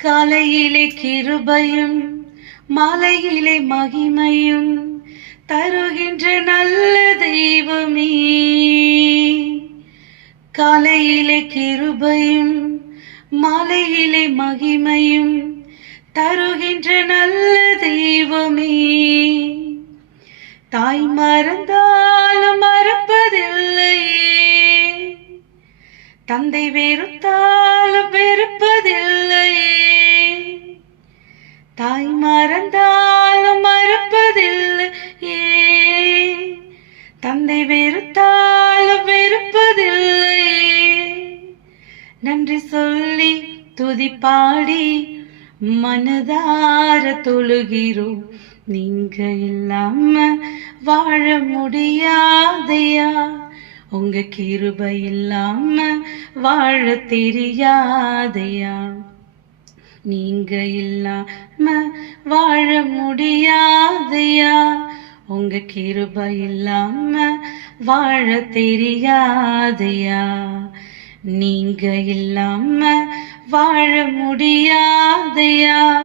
காலையிலே கிருபையும் மாலையிலே மகிமையும் தருகின்ற நல்ல தெய்வமே. காலையிலே கிருபையும் மாலையிலே மகிமையும் தருகின்ற நல்ல தெய்வமே. தாய் மறந்தாலும் மறப்பதில்லையே, தந்தை வெறுத்தாலும் வெறுப்பதில்லையே. தாய் மறந்தாலும் மறப்பதில்லையே, தந்தை வெறுத்தாலும் வெறுப்பதில்லையே. நன்றி சொல்லி துதி பாடி மனதார தொழுகிறோம். நீங்க இல்லாம வாழ முடியாதையா, உங்க கிருபை இல்லாம வாழ தெரியாதையா. நீங்க இல்லாம வாழ முடியாதையா, உங்க கிருபை இல்லாம வாழ தெரியாதையா. நீங்க இல்லாம வாழ முடியாதையா.